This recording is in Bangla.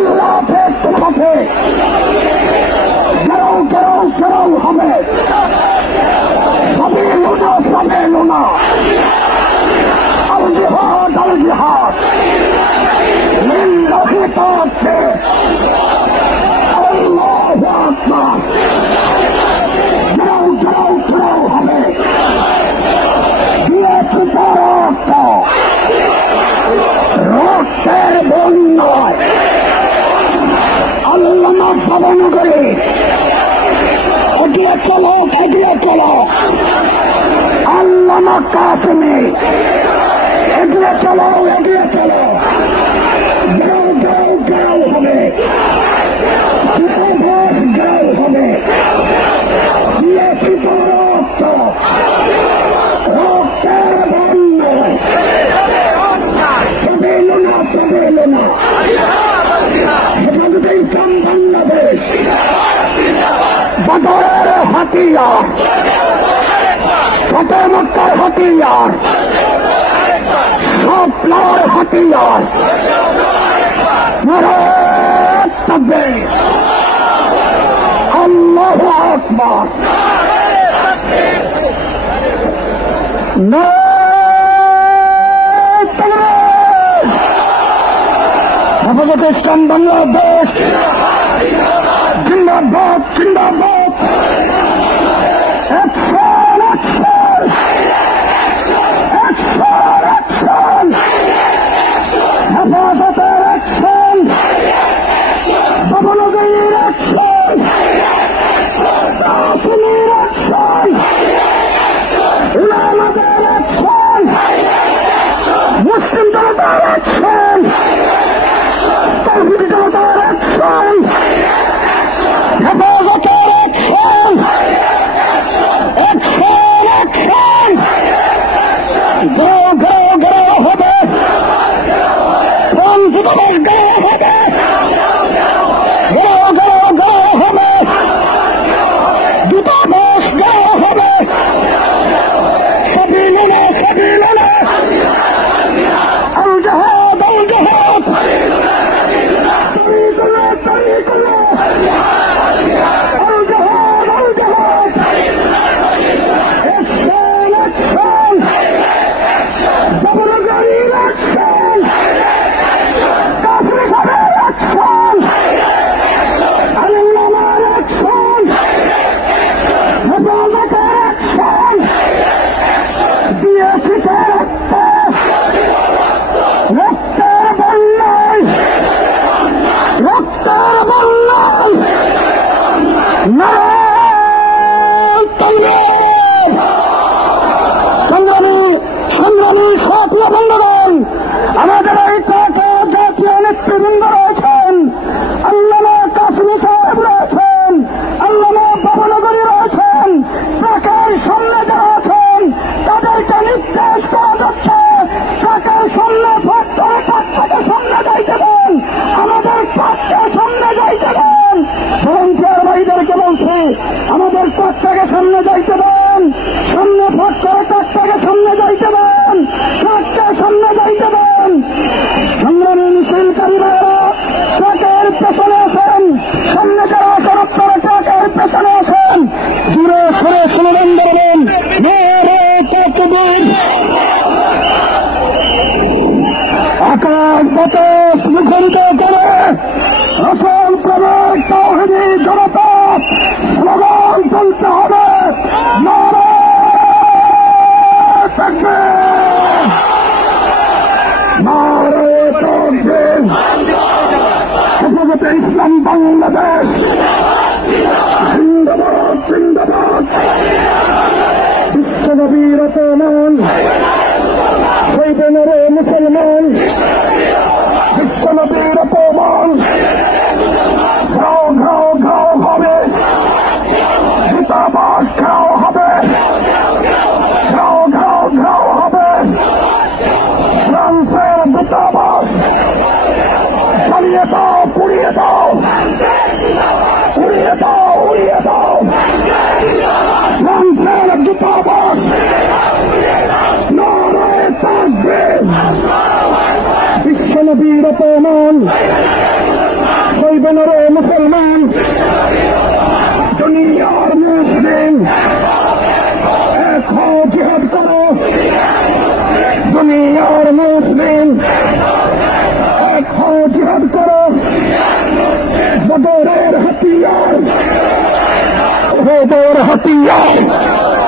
আল্লাহ আছে তোমাকে কেউ কেউ কেউ হবে সবই লুনা সবে লুনা আল জিহাদ লিল্লাহি তাআলা আল্লাহু আকবার কেউ কেউ কেউ হবে দিয়েছি রক্ত রক্তের বন্যায় আল্লামা ভবনগরী এগিয়ে চলো আল্লামা কাসেমি এগিয়ে চলো গাও হবে গাও হবে দিয়েছি রক্ত রক্তের বন্যায় সবে লুনা হেফাজতে ইসলাম বাংলাদেশ বদরের হাতিয়ার ফতে মক্কার হাতিয়ার স্বপ্নের হাতিয়ার নারায়ে তাকবীর আল্লাহু আকবার হেফাজতে ইসলাম বাংলাদেশ জিন্দাবাদ অ্যাকশন হেফাজতের অ্যাকশন ভবনগরীর অ্যাকশন কাসেমির অ্যাকশন উলামাদের অ্যাকশন মুসলিম জনতার অ্যাকশন তাওহীদি জনতার অ্যাকশন হেফাজতের অ্যাকশন গাও হবে দূতাবাস গাও হবে দূতাবাস গাও হবে সবই লুনা আল জিহাদ তরিকুল্লাহ সংগ্রামী সাথী বন্ধুগণ, আমাদের এই জাতীয় নেতৃবৃন্দ রয়েছেন, আল্লামা কাসেমি সাহেব রয়েছেন, আল্লামা ভবনগরী রয়েছেন, ট্রাকের সামনে যারা আছেন তাদেরকে নির্দেশ করা যাচ্ছে ট্রাকের সামনে ট্রাকটাকে সামনে যাইতে দেন, আমাদের ট্রাককে সামনে যাইতে দেন। ভলান্টিয়ার ভাইদেরকে বলছি আমাদের ট্রাকটাকে সামনে যাইতে দেন, সামনে ফাঁক করে ট্রাকটাকে সামনে যাইতে দেন, ট্রাককে সামনে যাইতে দেন। সংগ্রামী মিছিলকারী ভাইয়েরা ট্রাকের পেছনে আসেন, সামনে যারা আসেন আপনারা ট্রাকের পেছনে আসেন, জুড়ে সরে স্লোগান দেবেন নারায়ে তাকবীর। আকাশ বাতাস মুখরিত করে রসুল প্রেমের তাওহীদি জনতা স্লোগান তুলতে হবে নারায়ে তাকবীর, নারায়ে তাকবীর। হেফাজতে ইসলাম বাংলাদেশ জিন্দাবাদ বিশ্বনবী রতমান শহীদ নরে মুসলমান বিশ্বনবী রতমান ঘাও হবে দূতাবাস ঘাও হবে ফ্রান্সের দূতাবাস জ্বালিয়ে দাও পুড়িয়ে দাও ফ্রান্সের দূতাবাস নারায়ে তাকবীর। বিশ্বনবী রতমান দুনিয়ার মুসলিম এক হও, জিহাদ করো। দুনিয়ার মুসলিম এক হও, জিহাদ করো। বদরের হাতিয়ার, ওহদের হাতিয়ার।